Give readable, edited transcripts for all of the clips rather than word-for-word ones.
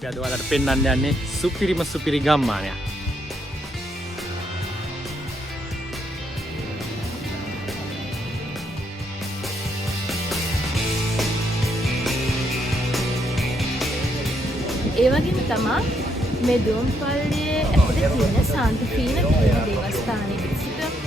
අපි අද ඔයාලට පෙන්වන්න යන්නේ සුපිරිම සුපිරි ගම්මානයක්. ඒ වගේම තමයි මේ දුම්පල්ලියේ ඇතුලේ තියෙන සාන්තිපීන කියන දේවස්ථානයේ විසිට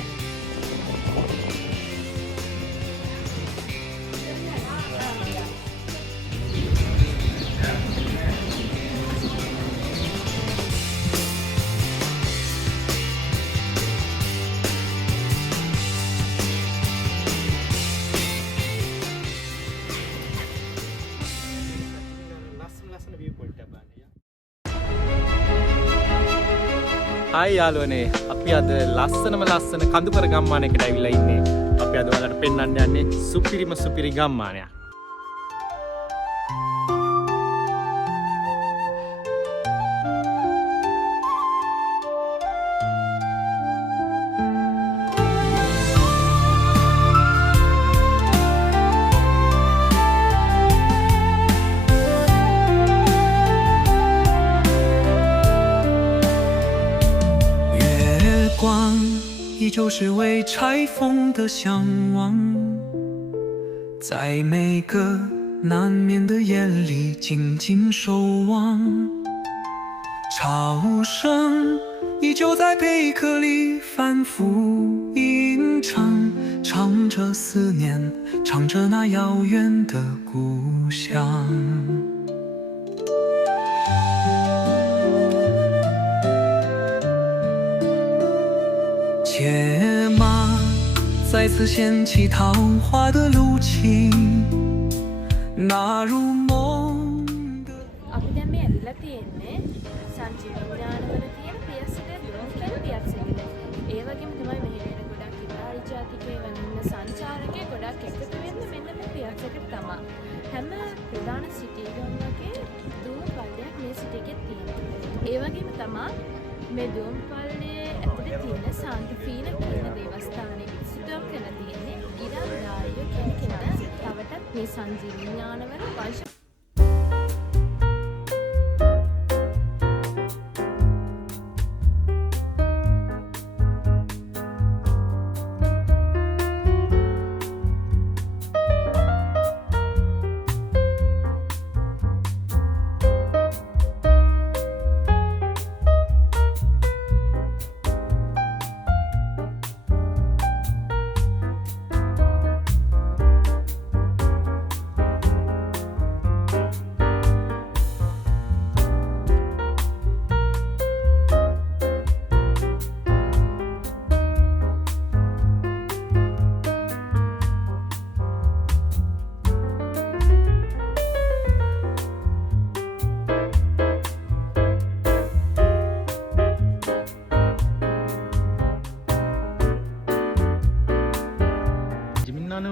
හායි යාළුවනේ, අපි අද ලස්සන කඳුකර ගම්මානයකට ඇවිල්ලා ඉන්නේ. අපි අද ඔයාලට පෙන්වන්න යන්නේ සුපිරිම සුපිරි ගම්මානයක්.光依旧是未拆封的向往，在每个难眠的夜里静静守望。潮声依旧在贝壳里反复吟唱，唱着思念，唱着那遥远的故乡。且马再次掀起桃花的路径，那如梦的。 අපි දැන් මේ ඇවිල්ලා තියෙන්නේ සංජීව විඥානවල තියෙන පියස්සදේ දුම් කියන පියස්සෙකට. ඒ වගේම තමයි මෙහි වෙන ගොඩක් ඉතාලි ජාතිකයේ වෙන සංචාරකයේ ගොඩක් එකතු වෙන්නේ මෙන්න මේ පියස්සෙකට තමයි. හැම ප්‍රධාන සිටි ගම්මකේ දුම් පල්ලියක් මේ සිටි එකේ තියෙනවා. ඒ වගේම තමයි මේ දුම් පල්ලියේ ඇතුලේ තියෙන සාන්තිපීන කියන දේවස්ථානයේ විසිටම් කරලා තියෙන්නේ ඉරාදායෝ කියන කෙනා. තවටත් මේ සංජීව විඥානවල වංශ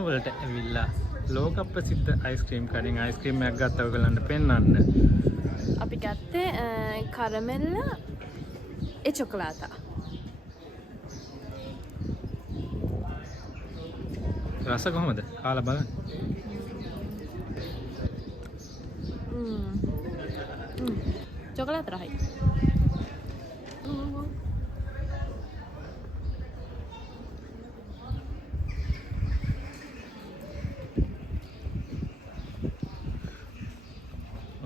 වලට ඇවිල්ලා ලෝක ප්‍රසිද්ධ අයිස්ක්‍රීම් කඩෙන් අයිස්ක්‍රීම් එකක් ගත්තා ඔයගලන්ට පෙන්වන්න. අපි ගත්තේ කරමෙල්ල ඒ චොකලාතා. රස කොහමද? කාලා බලන්න. චොකලාත රහයි.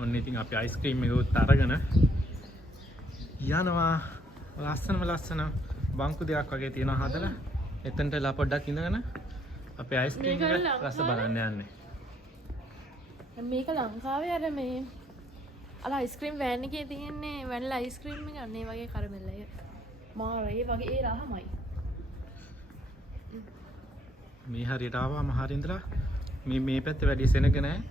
ඔන්න ඉතින් අපි අයිස්ක්‍රීම් එක උත් අරගෙන යනවා. ලස්සන බංකු දෙකක් වගේ තියෙනවා හදලා. එතනට ලා පොඩ්ඩක් ඉඳගෙන අපි අයිස්ක්‍රීම් එක රස බලන්න යන්නේ. මේක ලංකාවේ අර මේ අර අයිස්ක්‍රීම් වෑන් එකේ තියෙන්නේ වැනිලා අයිස්ක්‍රීම් එක අන්න ඒ වගේ කරමෙල්ල එක. මාර ඒ වගේ ඒ රහමයි. මේ හරියට ආවම හරින්දලා මේ පැත්තේ වැඩි සෙනග නැහැ.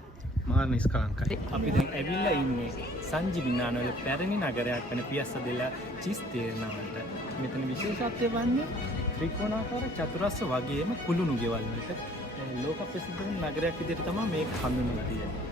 මාර නිස්කලංකයි. අපි දැන් ඇවිල්ලා ඉන්නේ සංජීවිඥානවල පැරණි නගරයක් වෙන පියස්සදෙල චිස්තේරණවලට. මෙතන විශේෂත්වය වන්නේ ත්‍රිකෝණාකාර චතුරස්‍ර වගේම කුළුණු ගෙවල් වලට ලෝක ප්‍රසිද්ධ නගරයක් විදිහට තමයි මේක හඳුන්වලා තියෙන්නේ.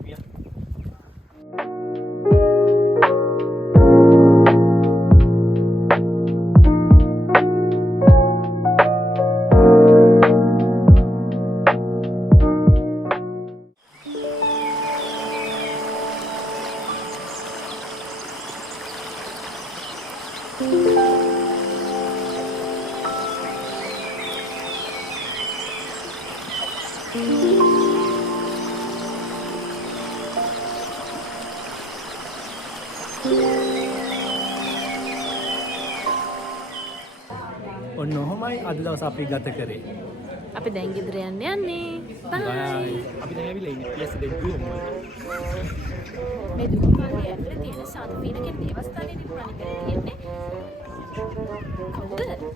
අපි යමු. ඔන්න ඔහොමයි අද දවස අපි ගත කරේ. අපි දැන් ගෙදර යන්නේ. බයි. අපි දැන් ඇවිල්ලා ඉන්නේ පියස්ස දෙවියන් වල. මේ දුම්මාලේ ඇතුලේ තියෙන සන්පීනගේ දේවස්ථානයේ නිර්මාණය කරලා තියෙන්නේ. කවුද?